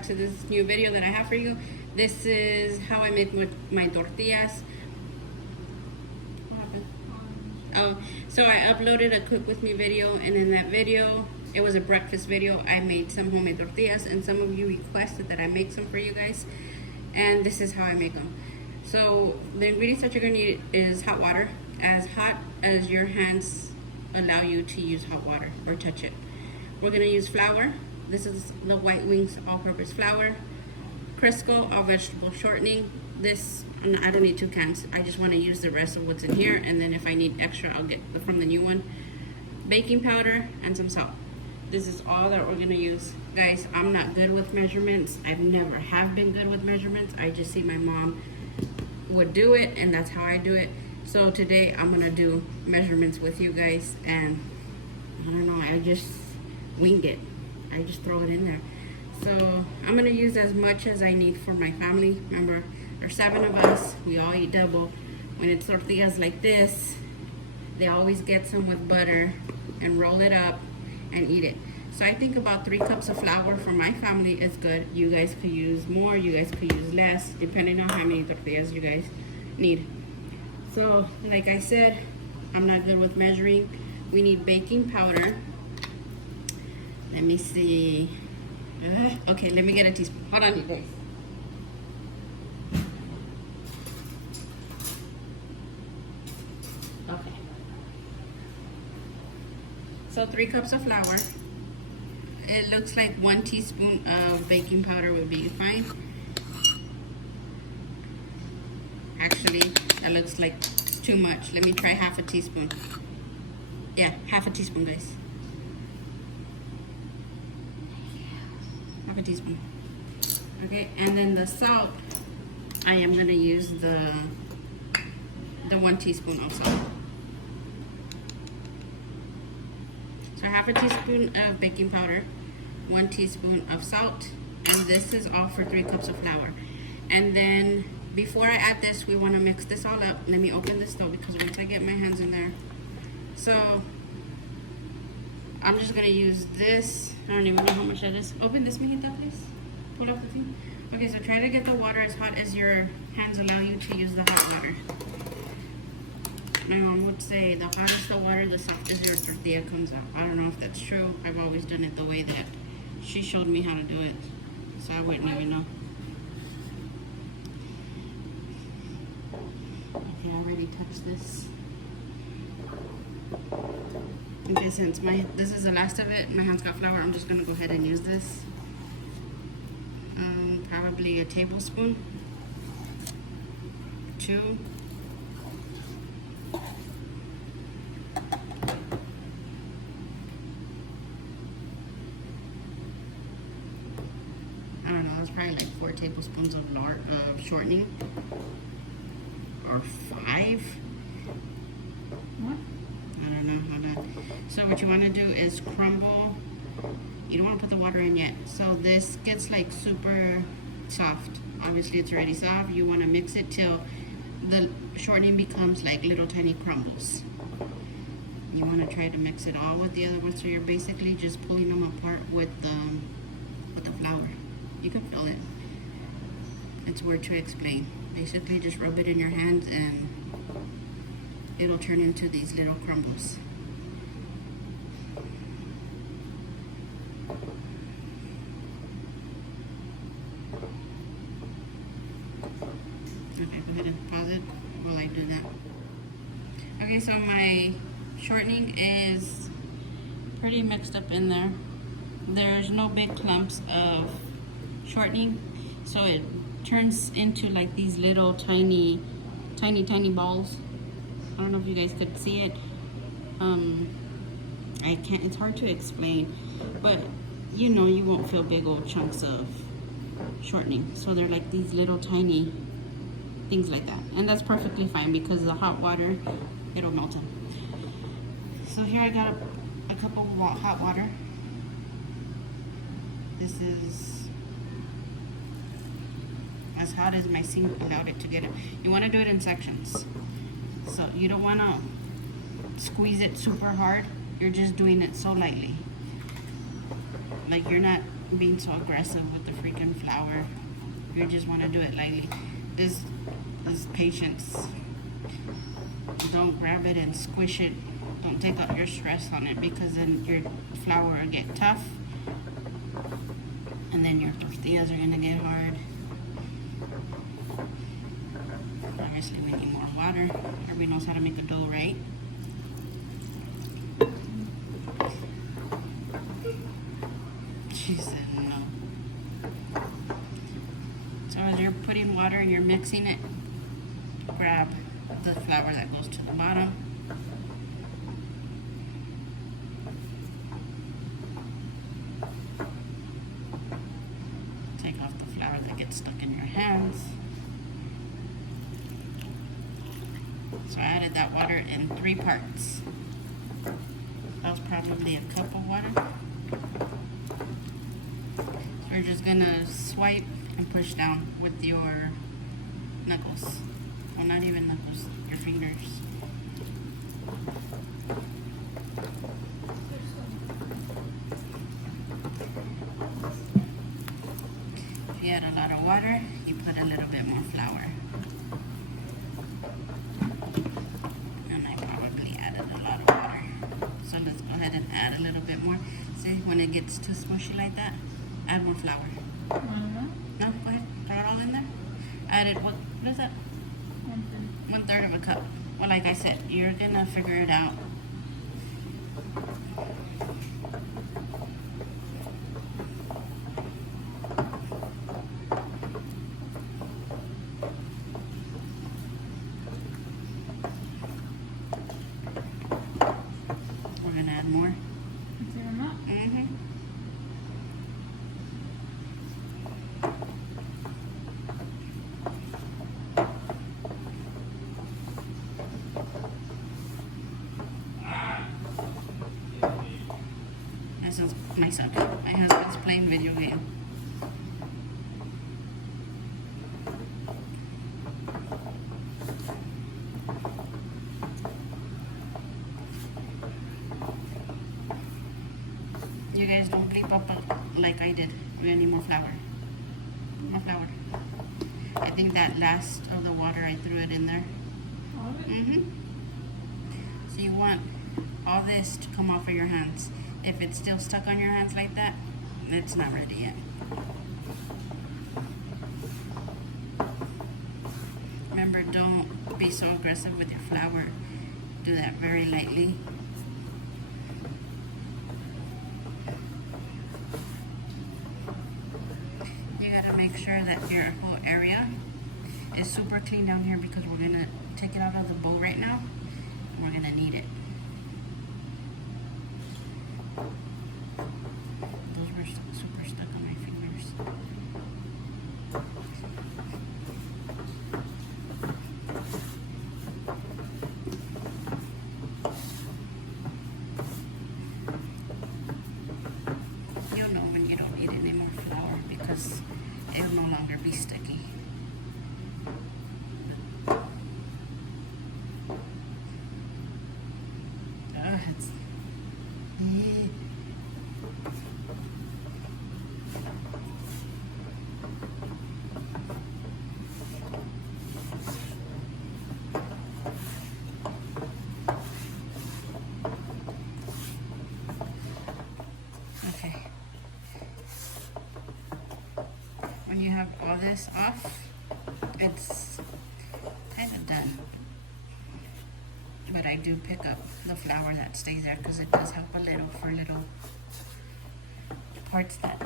back to this new video that I have for you. This is how I make my tortillas. What happened? Oh, so I uploaded a cook with me video, and in that video, it was a breakfast video. I made some homemade tortillas, and some of you requested that I make some for you guys, and this is how I make them. So the ingredients that you're gonna need is hot water, as hot as your hands allow you to use hot water or touch it. We're gonna use flour. This is the White Wings all-purpose flour. Crisco, all vegetable shortening. This, I don't need 2 cans. I just want to use the rest of what's in here, and then if I need extra, I'll get from the new one. Baking powder and some salt. This is all that we're gonna use. Guys, I'm not good with measurements. I've never have been good with measurements. I just see my mom would do it, and that's how I do it. So today I'm gonna do measurements with you guys, and I don't know, I just wing it. I just throw it in there. So I'm gonna use as much as I need for my family. Remember, there's 7 of us. We all eat double. When it's tortillas like this, they always get some with butter and roll it up and eat it. So I think about 3 cups of flour for my family is good. You guys could use more, you guys could use less, depending on how many tortillas you guys need. So like I said, I'm not good with measuring. We need baking powder. Let me see. Okay, let me get a teaspoon. Hold on, you guys. Okay. So 3 cups of flour. It looks like 1 teaspoon of baking powder would be fine. Actually, that looks like too much. Let me try half a teaspoon. Yeah, half a teaspoon, guys. Half a teaspoon. Okay, and then the salt, I am gonna use the 1 teaspoon of salt. So half a teaspoon of baking powder, 1 teaspoon of salt, and this is all for 3 cups of flour. And then before I add this, we want to mix this all up. Let me open this though, because once I get my hands in there. So I'm just gonna use this. I don't even know how much that is. Open this, mijita, please. Pull up the thing. Okay, so try to get the water as hot as your hands allow you to use the hot water. My mom would say the hotter the water, the softer your tortilla comes out. I don't know if that's true. I've always done it the way that she showed me how to do it, so I wouldn't even know. Okay, I already touched this. Okay, since this is the last of it, my hands got flour, I'm just gonna go ahead and use this. Probably a tablespoon, 2. I don't know, that's probably like 4 tablespoons of shortening, or 5. What? I don't know, hold on. So what you want to do is crumble. You don't want to put the water in yet. So this gets like super soft. Obviously it's already soft. You want to mix it till the shortening becomes like little tiny crumbles. You want to try to mix it all with the other one, so you're basically just pulling them apart with the flour. You can feel it. It's weird to explain. Basically just rub it in your hands and it'll turn into these little crumbles. Okay, go ahead and pause it while I do that. Okay, so my shortening is pretty mixed up in there. There's no big clumps of shortening, so it turns into like these little tiny balls. I don't know if you guys could see it. I can't, it's hard to explain, but you know, you won't feel big old chunks of shortening. So they're like these little tiny things like that, and that's perfectly fine because the hot water, it'll melt them. So here I got a cup of hot water. This is as hot as my sink allowed it to get it. You want to do it in sections. So you don't want to squeeze it super hard. You're just doing it so lightly. Like you're not being so aggressive with the freaking flour. You just want to do it lightly. This is patience. Don't grab it and squish it. Don't take out your stress on it, because then your flour will get tough and then your tortillas are gonna get hard. Obviously we need more water. Everybody knows how to make a dough, right? She said no. So as you're putting water and you're mixing it, grab the flour that goes to the bottom. Take off the flour that gets stuck in your hands. So I added that water in 3 parts. That was probably a cup of water. So we're just gonna swipe and push down with your knuckles. Well, not even knuckles, your fingers. If you add a lot of water, you put a little bit more flour. And I probably added a lot of water. So let's go ahead and add a little bit more. See, when it gets too smushy like that, add more flour. No, go ahead, throw it all in there. I added, what is that? 1/3 of a cup. Well, like I said, you're gonna figure it out. We're gonna add more. Mm-hmm. This is my son. My husband's playing video game. You guys don't bleep up like I did. We need more flour. More flour. I think that last of the water, I threw it in there. Mm-hmm. So you want all this to come off of your hands. If it's still stuck on your hands like that, it's not ready yet. Remember, don't be so aggressive with your flour. Do that very lightly. You gotta make sure that your whole area is super clean down here, because we're gonna take it out of the bowl right now. And we're gonna need it. Those were super stuck on my fingers. You'll know when you don't need any more flour, because it'll no longer be sticky. It's okay. When you have all this off, it's kind of done. But I do pick up the flour that stays there, because it does help a little for little parts that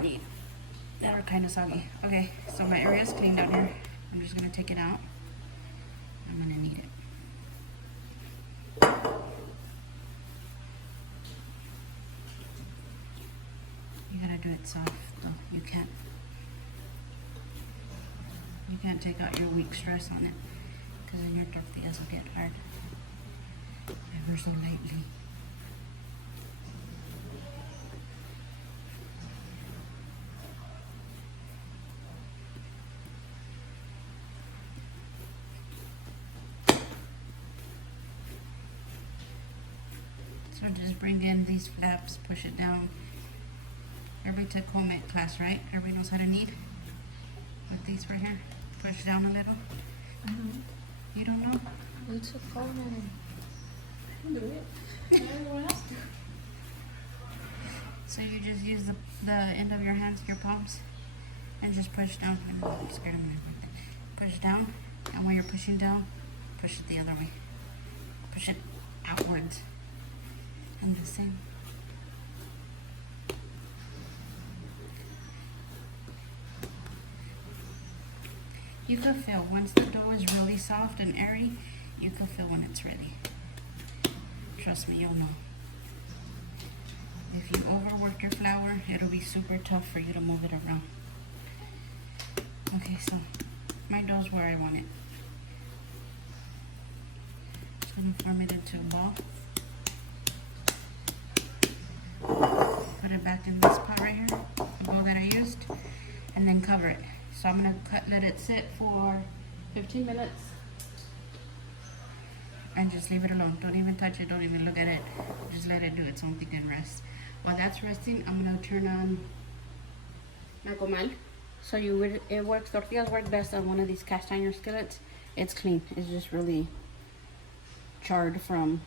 are kind of soggy. Okay, so my area is clean down here. I'm just gonna take it out. I'm gonna knead it. You gotta do it soft though. You can't take out your weak stress on it, because then your tortillas will get hard. Ever so lightly. So just bring in these flaps, push it down. Everybody took home ec class, right? Everybody knows how to knead? with these right here. Push down a little. You don't know? It's a phone and I can do it. Everyone else do. So you just use the end of your hands, your palms, and just push down. I'm scared of me like that. Push down, and when you're pushing down, push it the other way. Push it outwards. And the same. You can feel once the dough is really soft and airy, you can feel when it's ready. Trust me, you'll know. If you overwork your flour, it'll be super tough for you to move it around. Okay, so my dough's where I want it. Just gonna form it into a ball. Put it back in this pot right here, the bowl that I used, and then cover it. So I'm gonna let it sit for 15 minutes and just leave it alone. Don't even touch it, don't even look at it. Just let it do its own thing and rest. While that's resting, I'm gonna turn on my comal. So it works, tortillas work best on one of these cast iron skillets. It's clean, it's just really charred from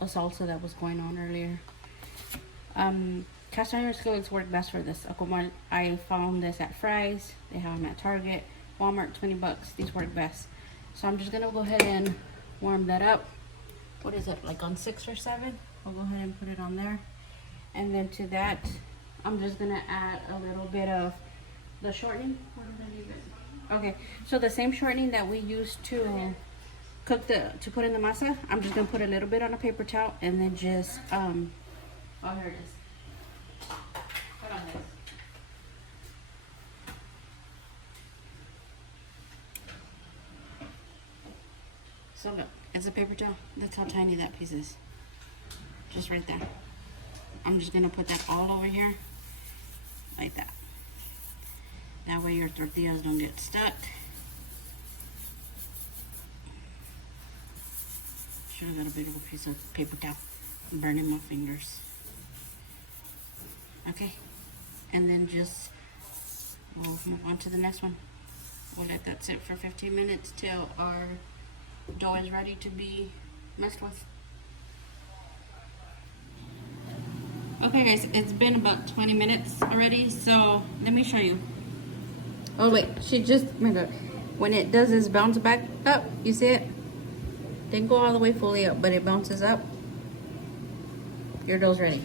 a salsa that was going on earlier. Cast iron skillets work best for this. I found this at Fry's. They have them at Target, Walmart, 20 bucks. These work best. So I'm just gonna go ahead and warm that up. What is it, like on 6 or 7? I'll go ahead and put it on there. And then to that, I'm just gonna add a little bit of the shortening. Where did I leave it? Okay, so the same shortening that we used to put in the masa, I'm just gonna put a little bit on a paper towel and then just, oh, here it is. Put on this. So look, it's a paper towel. That's how tiny that piece is. Just right there. I'm just gonna put that all over here, like that. That way your tortillas don't get stuck. Should have got a bigger piece of paper towel. I'm burning my fingers. Okay, and then we'll move on to the next one. We'll let that sit for 15 minutes till our dough is ready to be messed with. Okay guys, it's been about 20 minutes already, so let me show you. Oh wait, oh my god. When it does this bounce back up, you see it? Didn't go all the way fully up, but it bounces up. Your dough's ready.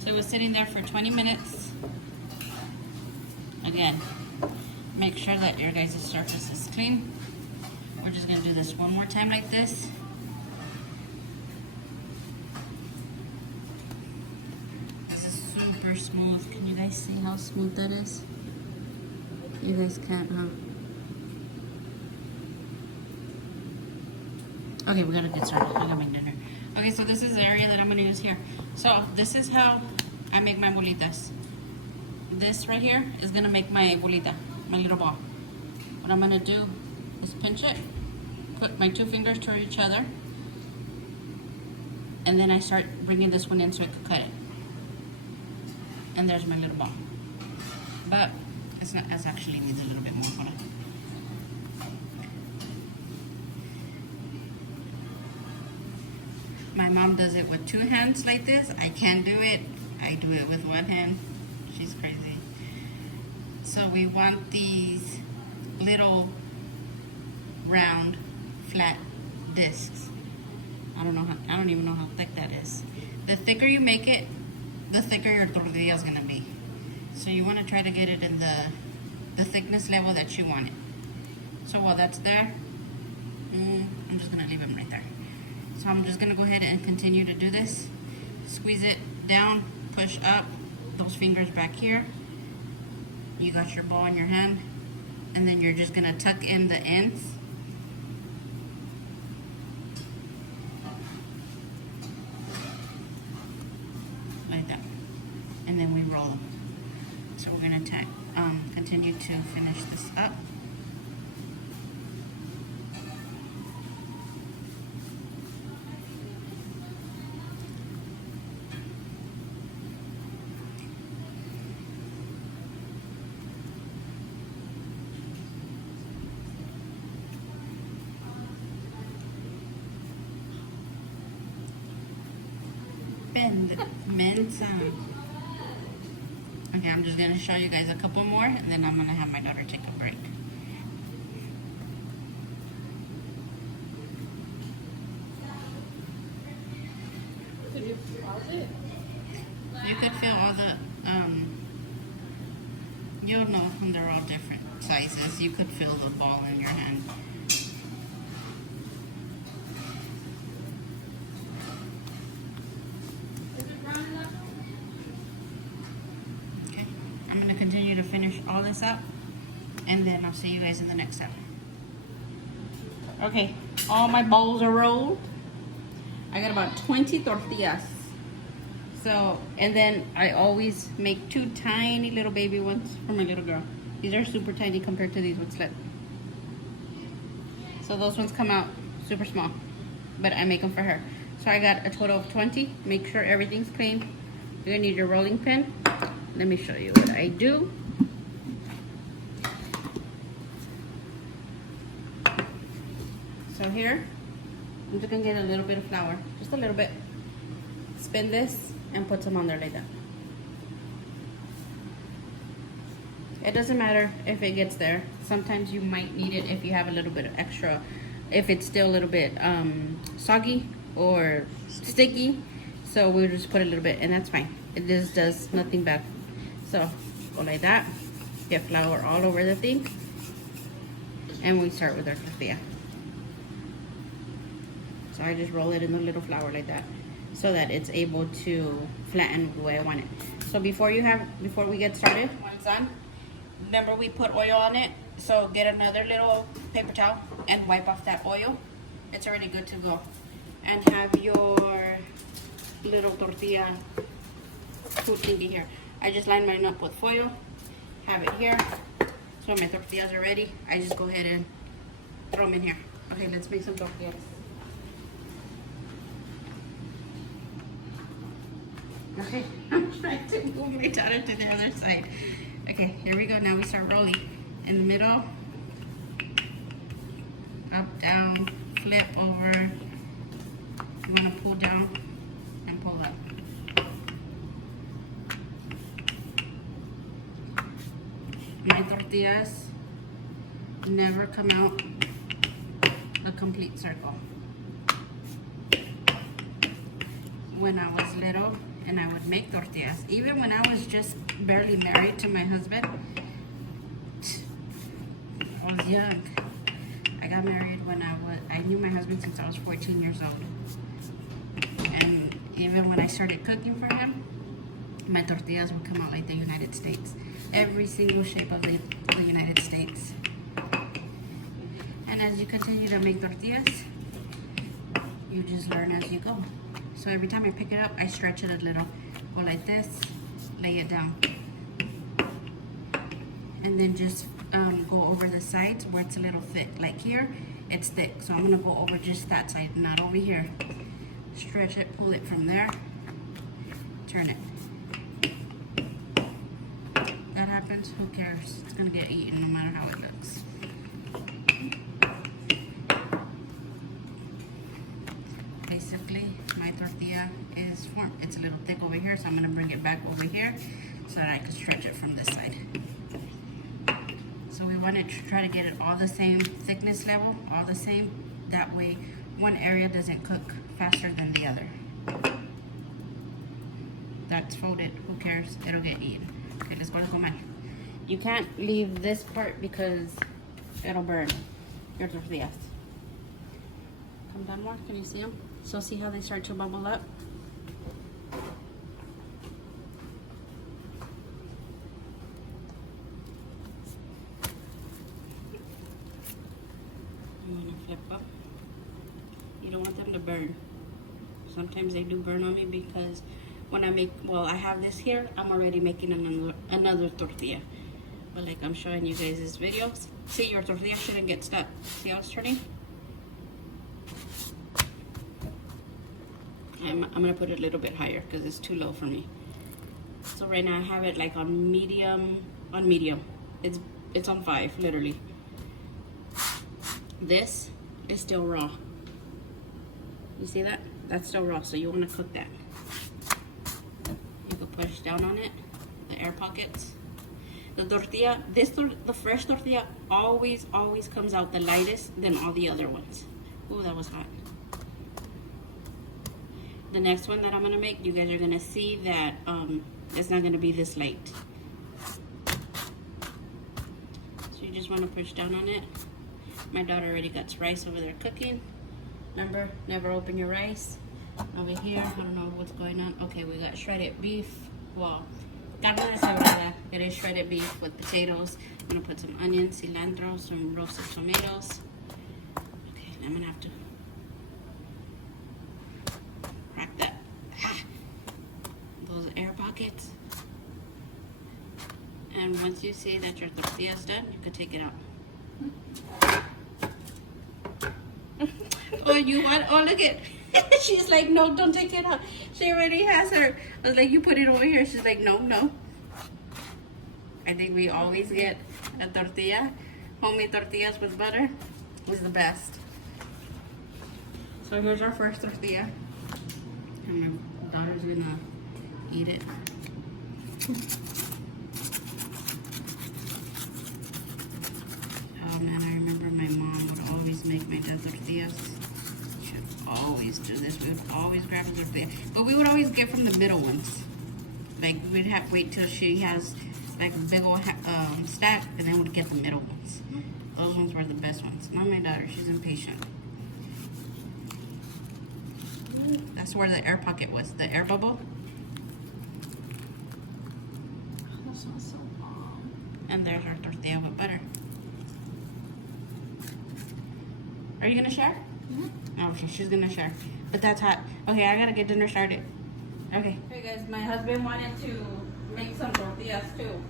So it was sitting there for 20 minutes. Again, make sure that your guys' surface is clean. We're just gonna do this one more time like this. This is super smooth. Can you guys see how smooth that is? You guys can't, huh? Okay, we gotta get started. I gotta make dinner. Okay, so this is the area that I'm gonna use here. So this is how I make my bolitas. This right here is gonna make my bolita, my little ball. What I'm gonna do is pinch it, put my 2 fingers toward each other, and then I start bringing this one in so I can cut it. And there's my little ball. But it's actually needs a little bit more. Hold on. My mom does it with 2 hands like this. I can't do it. I do it with 1 hand. She's crazy. So we want these little round flat discs. I don't even know how thick that is. The thicker you make it, the thicker your tortilla is gonna be. So you want to try to get it in the thickness level that you want it. So while that's there, I'm just gonna leave them right there. So I'm just gonna go ahead and continue to do this. Squeeze it down, push up, those fingers back here. You got your ball in your hand, and then you're just gonna tuck in the ends. Like that. And then we roll them. So we're gonna continue to finish this up. Mensa. Okay, I'm just gonna show you guys a couple more, and then I'm gonna have my daughter take a break. Could you pause it? You could feel all the, you'll know when they're all different sizes. You could feel the ball in your hand. Is it brown enough? Okay, I'm gonna continue to finish all this up, and then I'll see you guys in the next step. Okay, all my balls are rolled. I got about 20 tortillas. So, and then I always make 2 tiny little baby ones for my little girl. These are super tiny compared to these ones. Look. So those ones come out super small, but I make them for her. So I got a total of 20. Make sure everything's clean. You're gonna need your rolling pin. Let me show you what I do. So here, I'm just gonna get a little bit of flour, just a little bit. Spin this and put some on there like that. It doesn't matter if it gets there. Sometimes you might need it if you have a little bit of extra, if it's still a little bit soggy or sticky. So we'll just put a little bit, and that's fine. It just does nothing bad. So go like that. Get flour all over the thing, and we start with our tortilla. So I just roll it in the little flour like that, so that it's able to flatten the way I want it. So before we get started, one's done. Remember, we put oil on it, so get another little paper towel and wipe off that oil. It's already good to go. And have your little tortilla food thingy here. I just line mine up with foil, have it here. So my tortillas are ready. I just go ahead and throw them in here. Okay, let's make some tortillas. Okay, I'm trying to move my daughter to the other side. Okay, here we go. Now we start rolling. In the middle, up, down, flip over. You want to pull down and pull up. My tortillas never come out a complete circle. When I was little, and I would make tortillas. Even when I was just barely married to my husband, I was young. I got married when I knew my husband since I was 14 years old. And even when I started cooking for him, my tortillas would come out like the United States. Every single shape of the United States. And as you continue to make tortillas, you just learn as you go. So every time I pick it up, I stretch it a little. Go like this, lay it down. And then just go over the sides where it's a little thick. Like here, it's thick. So I'm gonna go over just that side, not over here. Stretch it, pull it from there, turn it. That happens, who cares? It's gonna get eaten no matter how it looks. Basically, my tortilla is formed. It's a little thick over here, so I'm gonna bring it back over here so that I can stretch it from this side. So we want to try to get it all the same thickness level, all the same. That way, one area doesn't cook faster than the other. That's folded, who cares? It'll get eaten. Okay, let's go to comer. You can't leave this part because it'll burn your tortillas. Come down more, can you see them? So see how they start to bubble up? I'm gonna flip up. You don't want them to burn. Sometimes they do burn on me because when I make, well, I have this here, I'm already making another tortilla. But like I'm showing you guys this video, see, your tortilla shouldn't get stuck. See how it's turning? I'm gonna put it a little bit higher because it's too low for me. So right now I have it like on medium. It's on 5, literally. This is still raw. You see that? That's still raw, so you wanna cook that. push down on it, the air pockets. The tortilla, the fresh tortilla always comes out the lightest than all the other ones. Oh, that was hot. The next one that I'm gonna make, you guys are gonna see that it's not gonna be this light. So you just wanna push down on it. My daughter already got rice over there cooking. Remember, never open your rice. Over here, I don't know what's going on. Okay, we got shredded beef. Well, carne deshebrada. It is shredded beef with potatoes. I'm gonna put some onions, cilantro, some roasted tomatoes. Okay, I'm gonna have to crack that. Those air pockets. And once you see that your tortilla is done, you can take it out. Oh, you want? Oh, look at. She's like, no, don't take it out. She already has her. I was like, you put it over here. She's like, no, no. I think we always get a tortilla. Homemade tortillas with butter is the best. So here's our first tortilla. And my daughter's gonna eat it. Oh man, I remember my mom would always make my dad tortillas. She would always do this. We would always grab a tortilla. But we would always get from the middle ones. Like we'd have to wait till she has like a big old stack, and then we'd get the middle ones. Those ones were the best ones. Not my daughter, she's impatient. That's where the air pocket was, the air bubble. That smells so bomb. And there's our tortilla with butter. Are you gonna share? Mm-hmm. Okay, she's gonna share. But that's hot. Okay, I gotta get dinner started. Okay. Hey guys, my husband wanted to make some tortillas too.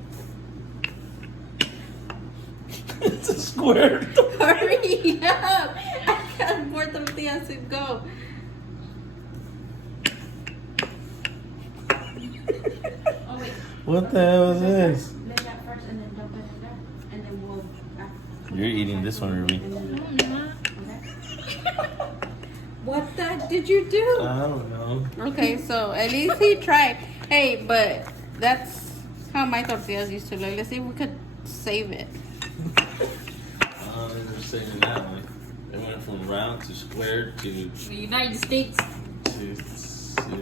It's a square. Hurry up! I got more tortillas to go. Oh wait. What the hell is this? Lay that first and then dump it in there. And then we'll... You're eating this one, Ruby. No, I'm not. Okay. What the heck did you do? I don't know. Okay, so at least he tried. Hey, but that's how my tortillas used to look. Let's see if we could save it. They're saying it that way. They went from round to square to The United States. super.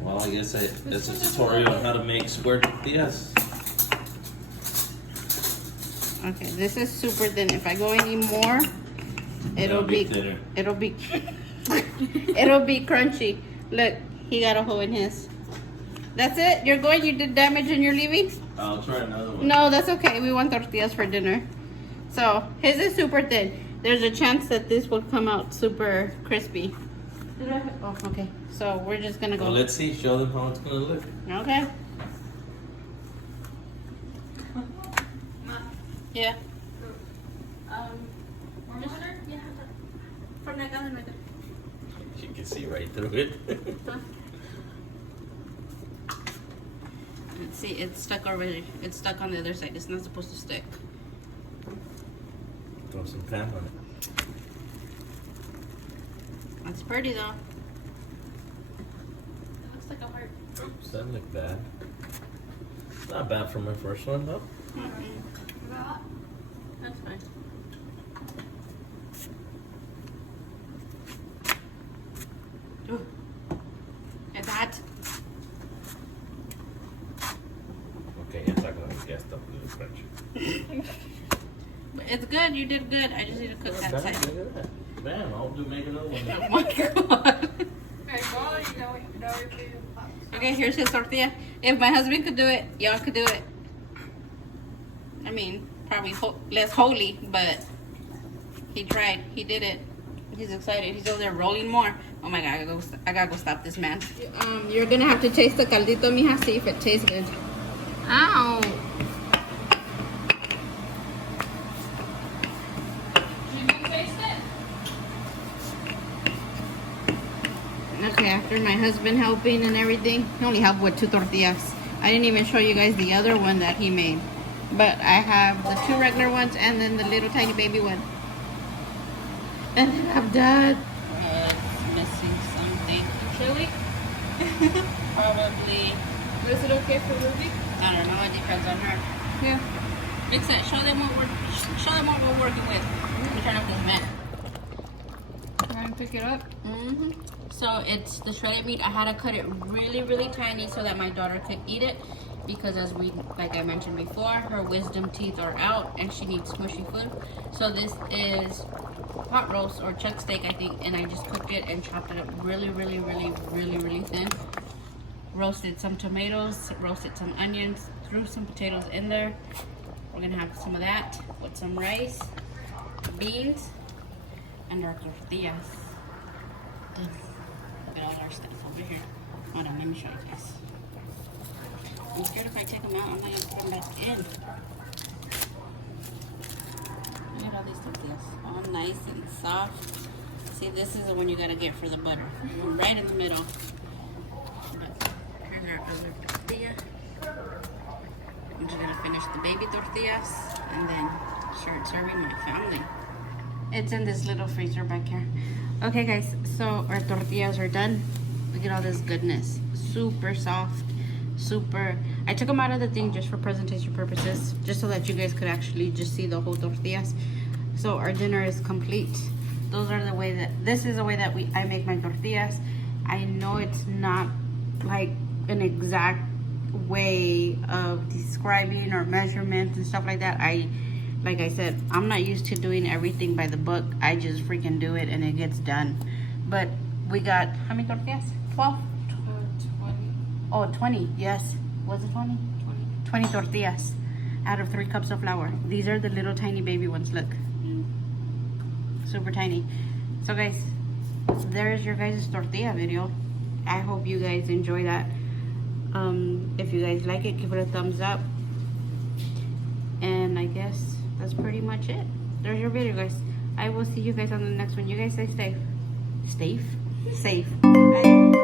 Well, I guess it's a tutorial on how to make square tortillas. Okay, this is super thin. If I go any more, it'll be thinner. it'll be it'll be crunchy. Look, he got a hole in his. That's it? You're going? You did damage and you're leaving? I'll try another one. No, that's okay. We want tortillas for dinner. So his is super thin. There's a chance that this will come out super crispy. Oh, okay. So we're just gonna go. Well, let's see. Show them how it's gonna look. Okay. Yeah. More butter? Yeah. From that gallon right there. You can see right through it. Let's see, it's stuck already. It's stuck on the other side. It's not supposed to stick. Throw some pan on it. That's pretty though. It looks like a heart. Oops, that look bad. Not bad for my first one though. That's fine. Ooh. It's hot. Okay, it's not gonna get stuff a little crunchy. But it's good. You did good. I just need to cook that Look side. at that. Man, I'll make another one. Oh my god. Okay, Okay, here's his tortilla. If my husband could do it, y'all could do it. I mean, probably less holy, but he tried. He did it. He's excited. He's over there rolling more. Oh my god, I gotta go stop this man. You're gonna have to taste the caldito, mija, see if it tastes good. Ow. Okay, after my husband helping and everything, he only helped with 2 tortillas. I didn't even show you guys the other one that he made. But I have the 2 regular ones and then the little tiny baby one. And then I'm done. It's missing something. Chili? Probably. Is it okay for Ruby? I don't know. It depends on her. Yeah. Fix it. Show them what we're working with. Let me turn off this vent. Try and pick it up. So it's the shredded meat. I had to cut it really, really tiny so that my daughter could eat it, because like I mentioned before, her wisdom teeth are out and she needs smushy food. So this is pot roast or chuck steak, I think, and I just cooked it and chopped it up really, really, really, really, really thin. Roasted some tomatoes, roasted some onions, threw some potatoes in there. We're gonna have some of that with some rice, beans, and our tortillas. Look at all our stuff over here. Hold on, let me show you guys. I'm scared if I take them out, I'm not gonna put them back in. Look at all these tortillas, all nice and soft. See, this is the one you gotta get for the butter. Right in the middle. Here's our other tortilla. I'm just gonna finish the baby tortillas and then start serving my family. It's in this little freezer back here. Okay guys, so our tortillas are done. Look at all this goodness. Super soft, super. I took them out of the thing just for presentation purposes, just so that you guys could actually just see the whole tortillas. So our dinner is complete. This is the way that I make my tortillas. I know it's not like an exact way of describing or measurements and stuff like that. Like I said, I'm not used to doing everything by the book. I just freaking do it and it gets done. But we got, how many tortillas? 12? 20. Oh, 20, yes. Was it 20? 20 tortillas out of 3 cups of flour. These are the little tiny baby ones, look. Super tiny. So guys, there's your guys' tortilla video. I hope you guys enjoy that. If you guys like it, give it a thumbs up. And I guess that's pretty much it. There's your video, guys. I will see you guys on the next one. You guys stay safe. Safe? Safe. Bye.